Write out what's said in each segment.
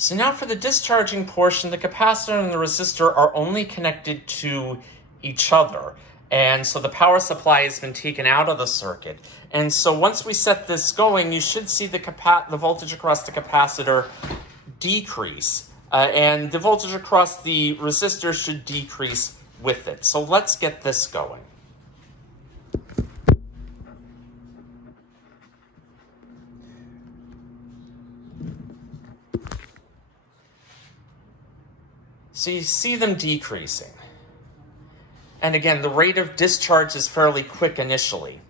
So now for the discharging portion, the capacitor and the resistor are only connected to each other. And so the power supply has been taken out of the circuit. And so once we set this going, you should see the voltage across the capacitor decrease. And the voltage across the resistor should decrease with it. So let's get this going. So you see them decreasing. And again, the rate of discharge is fairly quick initially.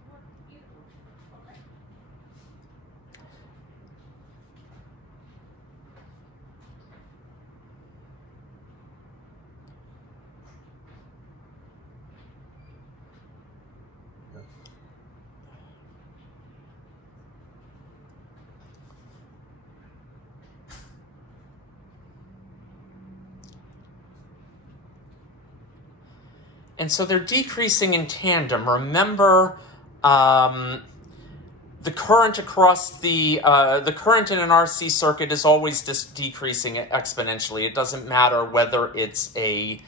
And so they're decreasing in tandem. Remember, the current across the current in an RC circuit is always just decreasing exponentially. It doesn't matter whether it's it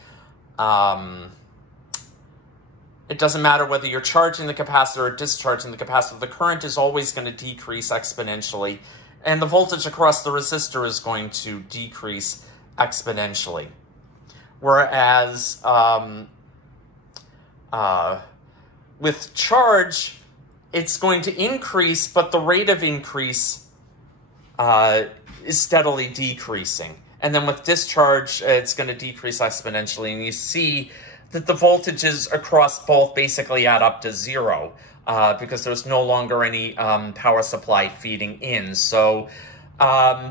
doesn't matter whether you're charging the capacitor or discharging the capacitor. The current is always going to decrease exponentially, and the voltage across the resistor is going to decrease exponentially. Whereas with charge, it's going to increase, but the rate of increase is steadily decreasing. And then with discharge, it's going to decrease exponentially. And you see that the voltages across both basically add up to zero because there's no longer any power supply feeding in. So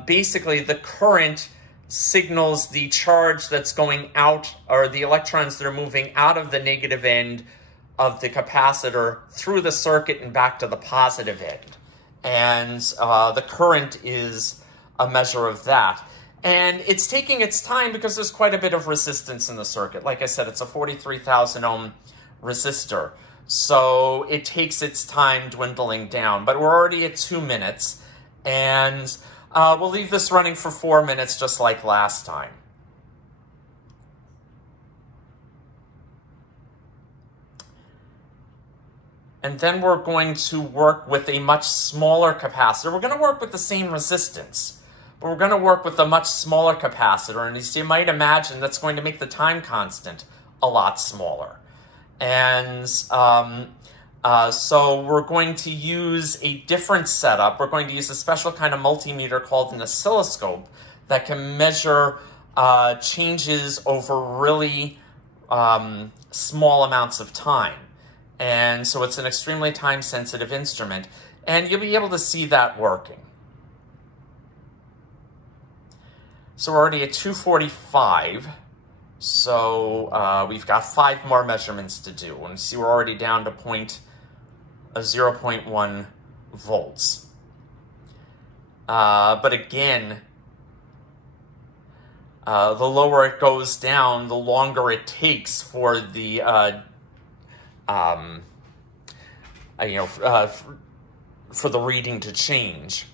basically, the current signals the charge that's going out, or the electrons that are moving out of the negative end of the capacitor through the circuit and back to the positive end. And the current is a measure of that. And it's taking its time because there's quite a bit of resistance in the circuit. Like I said, it's a 43,000 ohm resistor. So it takes its time dwindling down. But we're already at 2 minutes. And we'll leave this running for 4 minutes just like last time. And then we're going to work with a much smaller capacitor. We're going to work with the same resistance, but we're going to work with a much smaller capacitor. And as you might imagine, that's going to make the time constant a lot smaller. And so we're going to use a different setup. We're going to use a special kind of multimeter called an oscilloscope that can measure changes over really small amounts of time. And so it's an extremely time-sensitive instrument, and you'll be able to see that working. So we're already at 2:45, so we've got 5 more measurements to do. And see, we're already down to 0.1 volts. But again, the lower it goes down, the longer it takes for the for the reading to change.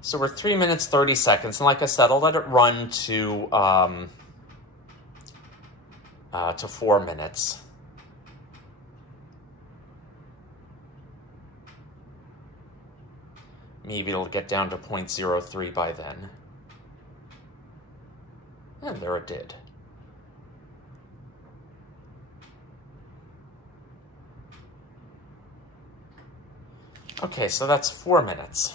So we're 3 minutes, 30 seconds. And like I said, I'll let it run to 4 minutes. Maybe it'll get down to 0.03 by then. And there it did. Okay, so that's 4 minutes.